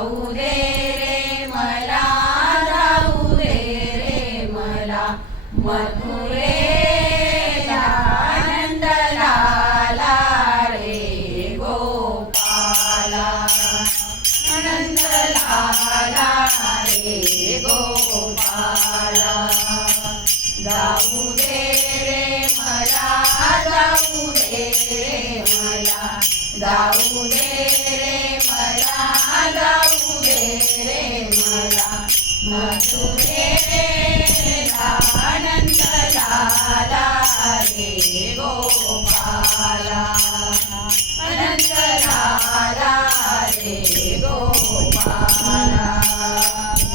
जाऊ दे रे मला, जाऊ दे रे मला, मथुरेला आनंद झाला रे गोपाला, आनंद झाला रे गोपाला. जाऊ दे रे मला, जाऊ दे रे मला, जाऊ दे रे मला, जाऊ दे रे मला, मथुरेला आनंद झाला रे गोपाला, आनंद झाला रे गोपाला,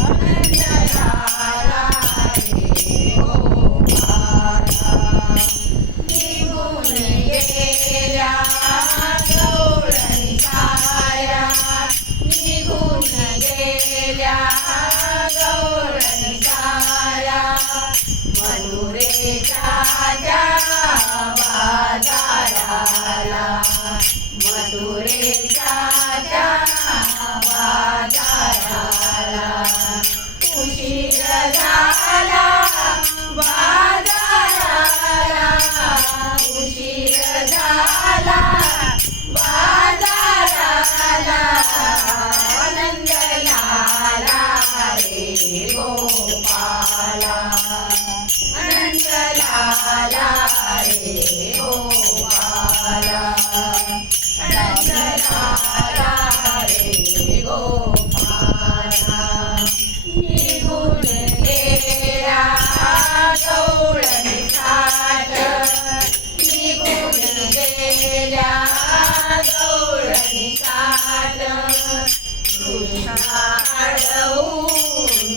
आनंद झाला रे गोपाला. निघून गेल्या गवळणी साऱ्या, निघून गेल्या गवळणी साऱ्या, मथुरेच्या त्या बाजाराला, मथुरेच्या त्या बाजाराला. उशीर झाला बाजाराला, उशीर झाला बाजाराला, आनंद झाला रे गोपाला, आनंद झाला रे गोपाला, आनंद झाला रे गोपाला. निघून गेल्या गवळणी साठ, निघून गेल्या गवळणी साठ, कृष्णा अडवू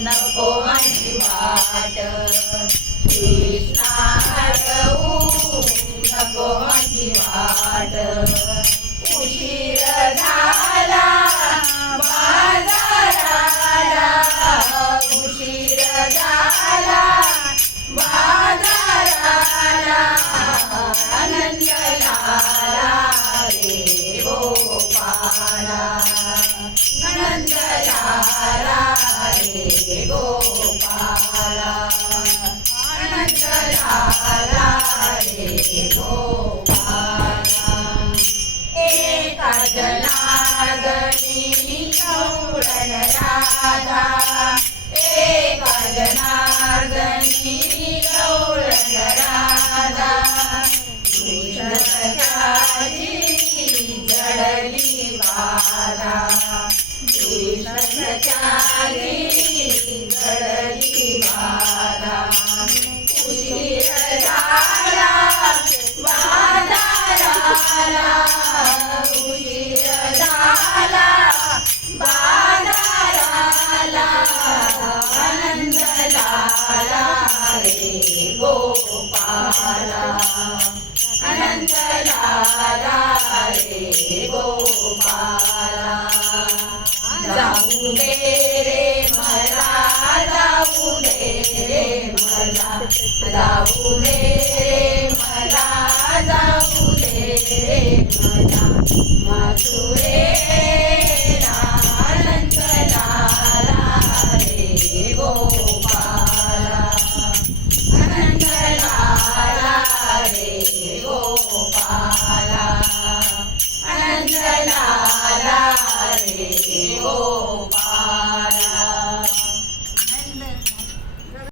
नको माझी वाट, कृष्णा अडवू नको माझी वाट. उशीर झाला बाजाराला, उशीर झाला बाजाराला, आनंद झाला रे गोपाला, आनंद झाला रे गोपाला, आनंद झाला रे गोपाला. एका जनार्दनी गवळण राधा, एका जनार्दनी गवळण राधा, कृष्ण सखाची जडली बाधा, कृष्ण सखाची जडली बाधा. उशीर झाला बाजाराला, उशीर झाला बाजाराला, आनंद झाला रे गोपाला, आनंद झाला रे गोपाला. जाऊ दे रे मला, जाऊ दे रे मला, जाऊ दे रे मला, जाऊ दे रे मला, मथुरेला आनंद झाला रे गोपाला, आनंद झाला रे गोपाला, आनंद झाला रे गोपाला.